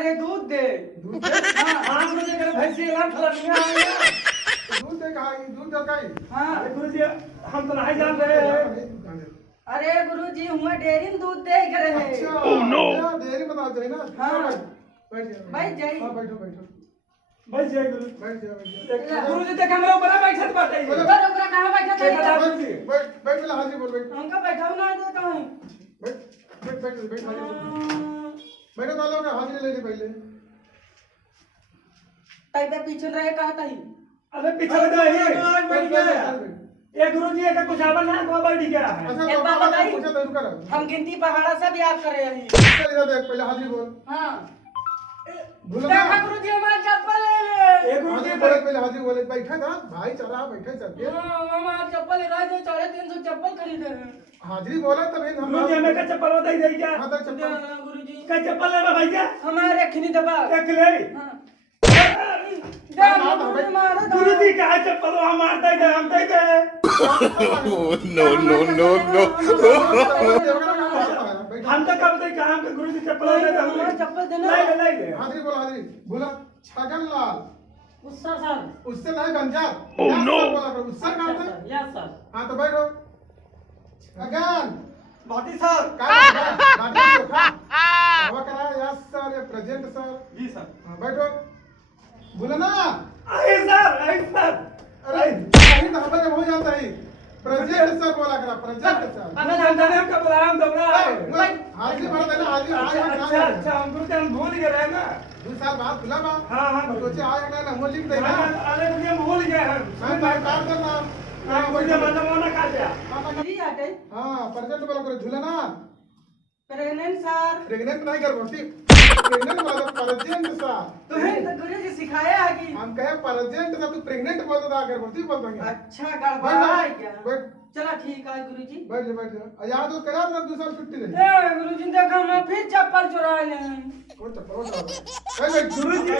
करे दूध दे। दूध दे। हाँ मुझे करे भैंसी लाम फलानिया दूध दे कहा दूध दे काई। हाँ गुरुजी हम तो नहीं जान रहे हैं। अरे गुरुजी हुआ डेयरी में दूध दे करे है। अच्छा ओह नो डेयरी बना दे ना। हाँ बैठ जाओ बैठ जाइए। हाँ बैठो बैठो बैठ जाए गुरु। बैठ जाओ गुरुजी देख हमरा ऊपर बैठत बाटे। उधर ओकरा कहां बैठा था? बैठ बैठ वाला हाजी बोल बैठ। हमका बैठाओ ना दे कहीं। बैठ बैठ बैठ बैठ हाजी बोल। बैठो वालों का हाजिरी ले ले पहले। तई पे पीछे रहे कहा तई। अरे पीछे तो बैठ गया। ये गुरुजी का कुछ आवन ना को बैठ गया है। अच्छा एक बात बताइए। पूछा तो रुका हम गिनती पहाड़ा से भी याद करे हैं। चल इधर देख पहले हाजिरी बोल। हाँ बोलो देखा गुरुजी हमारा चप्पल ले ले। ये गुरुजी बोले पहले हाजिरी बोले बैठा था भाई चला बैठे चल हमारा चप्पल इधर जो 350 चप्पल खरीदे हैं। हाजिरी बोला तभी हम गुरुजी हमें का चप्पल बता दे क्या? हां तक चप्पल गुरुजी का चप्पल ले भाई क्या? हमारे खिनी दबा। देख ले। हाँ गुरुजी का चप्पल हम मारते थे हम दे दे। no. हम तो कब तक काम के गुरुजी चप्पल ले दे। चप्पल देना। ले ले। हाजिरी बोला छगनलाल उससे सर। उससे नहीं बंजार। Oh, no. उससे कहा था यस सर। हाँ तो बैठो छगन भाती सर। बाटी चोखा हवा करा यस सर ये प्रेजेंट सर जी सर। हाँ बैठो बोलो ना आई सर। अरे नहीं तो हमें हो जाता है प्रेजेंट सर बोला करा प्रेजेंट सर अगर हम जाने हम कब बुलाया हम दबरा है। हाजिरी भर देना हाजिरी अच्छा हम गुरुजी हम भूल गए ना। 2 साल बाद खुला बा हाँ सोचे आए ना हम लिख देना अरे मुझे भूल गए हम। मैं बात करना मुझे मतलब वो ना खा गया। जी आटे। हाँ प्रेजेंट बोला करो झूला ना प्रेग्नेंट सर। प्रेग्नेंट नहीं कर बोलती प्रेग्नेंट बोला प्रेजेंट सा तुम्हें तो गुरुजी सिखाया है कि हम कहे प्रेजेंट सा तू प्रेग्नेंट बोलता था अगर बोलती बोलता है अच्छा गड़बड़ा है क्या? बैठ चला ठीक है गुरुजी। बैठ जा याद हो करा ना 2 साल छुट्टी रही ए गुरुजी देखो हम फिर चप्पल चुरा ले हैं। कौन चप्पल उठा बैठ गुरुजी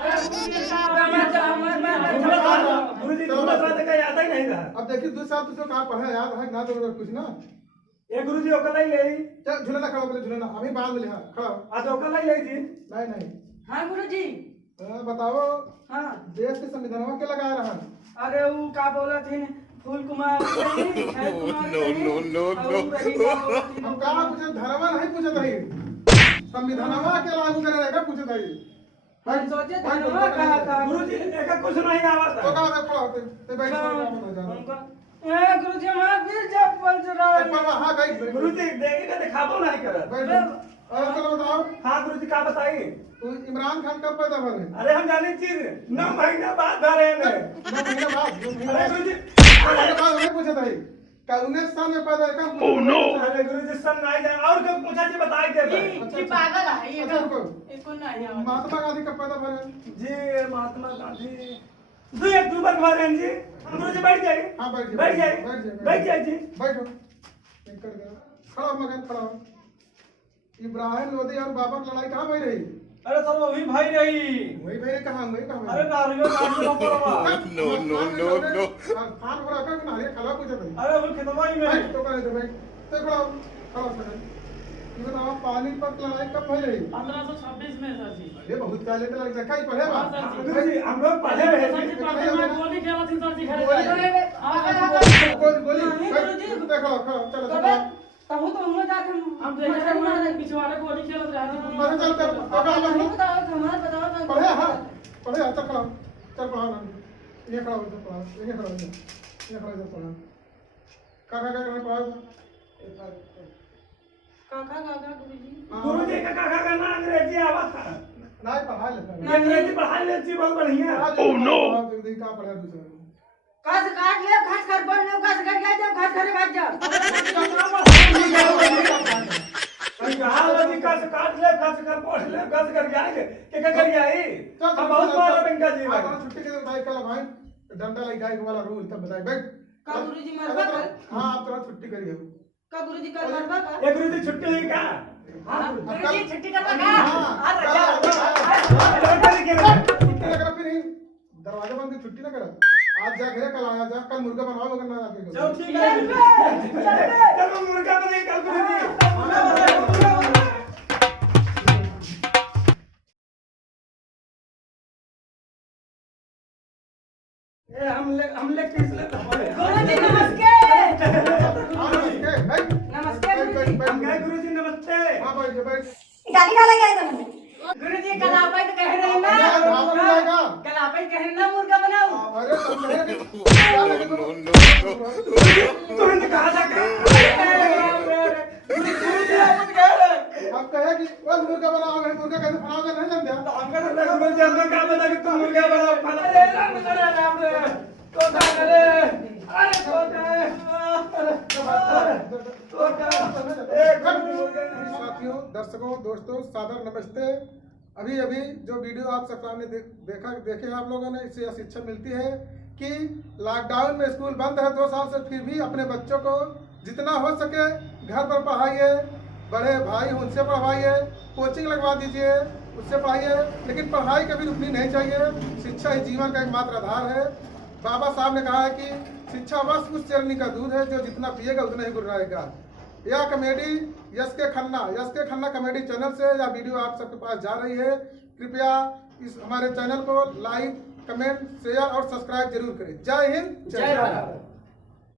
अरे गुरुजी साहब मैं गुरुजी दूसरा बात का याद ही नहीं रहा। अब देखिए 2 साल तुझे कहाँ पढ़ा याद है ना तो कुछ ना ये गुरुजी ओकल ही ले। चल झूला खड़ा बोले झूला अभी बाद में ले हाँ खड़ा आज ओकल ही ले जी। नहीं हाँ गुरुजी। बताओ हाँ देश के संविधान के लगा रहा अरे वो का बोला थी फूल कुमार No. हम कहा पूछे धर्म नहीं पूछे थे संविधानवा के लागू करे रहेगा पूछे थे हम सोचे धनवा कहा था। गुरुजी एक कुछ नहीं आवा तो था। कहा खड़ा होते ते बैठ हमका ए गुरुजी हमारा फिर चप्पल चुरा ले। पर हां बैठ गुरुजी देखेगा दिखाबो नहीं करत। बैठ अरे चलो बताओ हाँ गुरुजी का बताइए। तो इमरान खान कब पैदा हुए अरे हम जाने चीज 9 महीना बाद धरे ने। 9 महीने बाद अरे गुरुजी हमें पूछे थे का 19 साल में पैदा कब Oh, no. अरे गुरुजी सब नहीं जाए और कब पूछा जी बताई दे। ये पागल है ये अच्छा, रुको। इसको नहीं है। महात्मा गांधी कब पैदा हुए जी महात्मा गांधी 2 अक्टूबर भरे हैं जी। हम गुरुजी बैठ जाइए। हाँ बैठ बैठ जाइए बैठ जाइए जी। बैठो खड़ा हो मगन खड़ा हो इब्राहिम लोधी और बाबर लड़ाई कहाँ हुई रही अरे सर वही भाई रही। वही भाई कहाँ अरे नारियल नारियल पड़वा। No. खान हो रखा कि नारियल खला पूछा था अरे वो खिदमत ही में। तो करे तो भाई तो खड़ा हो ये बताओ पानीपत लड़ाई कब हुई रही 1526 में सर जी। अरे बहुत पहले तो लग देखा ही पढ़े बा गुरुजी हम लोग पढ़े रहे सर जी थे। गोली खेला थी सर जी गोली देखो खड़ा चलो कहूँ तो हम जाके हम देख रहे हैं पिछवाड़े गोली खेल रहे हैं। अरे चल चल बताओ हमारा बताओ पढ़े हाँ पढ़े चल खड़ा चल पढ़ा ये खड़ा हो जा पढ़ा ये खड़ा हो जा ये खड़ा हो जा पढ़ा का करना पढ़ा काका गुरुजी। गुरुजी का काका का नाम अंग्रेजी आवा था। नहीं पढ़ा लेता अंग्रेजी पढ़ाई लेती बहुत बढ़िया। Oh, no. का पढ़ा दूसरा घास काट ले घास कर पड़ ले घास कट गया जब घास करे भाग जा। कहाँ लगी कस काट ले कस कर पढ़ ले कस कर जाएंगे क्या कर जाए। हम बहुत मारा बिंका जी भाई। छुट्टी के दिन भाई कल भाई डंडा लग गाय वाला रूल तब बताए बैठ का गुरुजी मरवा कल। हां आप थोड़ा छुट्टी करिए का गुरुजी कल मरवा का। ये गुरुजी छुट्टी हुई क्या? हां गुरुजी छुट्टी करवा का। हां दरवाजा बंद छुट्टी ना कर आज जा घर कल आया जा कल मुर्गा बनाओ अगर ना आके चलो ठीक है चलो मुर्गा बने कल गुरुजी। हम ले किस ले गुरुजी नमस्ते। हाँ नमस्ते बैठ नमस्ते गुरुजी। हम गए गुरुजी नमस्ते। हाँ बैठ बैठ गाली खा लगे तुमने। गुरुजी कलापै तो कह रहे हैं ना। हाँ जाएगा कलापै कह रहे हैं ना मुर्गा बनाओ। अरे तुम कहे तुमने कहा था हम कहे कि बस मुर्गा बनाओ मुर्गा कैसे बनाओगे नहीं जानते तो हमका तो लगा मुझे हमका क्या पता कि तुम मुर्गा बनाओ खाना। अरे राम रे तो अरे साथियों दर्शकों दोस्तों सादर नमस्ते। अभी अभी जो वीडियो आप सब सामने देखे आप लोगों ने, इससे यह शिक्षा मिलती है कि लॉकडाउन में स्कूल बंद है 2 साल से, फिर भी अपने बच्चों को जितना हो सके घर पर पढ़ाइए, बड़े भाई उनसे पढ़वाइए, कोचिंग लगवा दीजिए उससे पढ़ाइए, लेकिन पढ़ाई कभी रुकनी नहीं चाहिए। शिक्षा ही जीवन का एकमात्र आधार है। बाबा साहब ने कहा है कि शिक्षा बस उस चरनी का दूध है जो जितना पिएगा उतना ही गुर्राएगा। यह कॉमेडी यस के खन्ना कॉमेडी चैनल से यह वीडियो आप सबके पास जा रही है। कृपया इस हमारे चैनल को लाइक, कमेंट, शेयर और सब्सक्राइब जरूर करें। जय हिंद, जय भारत।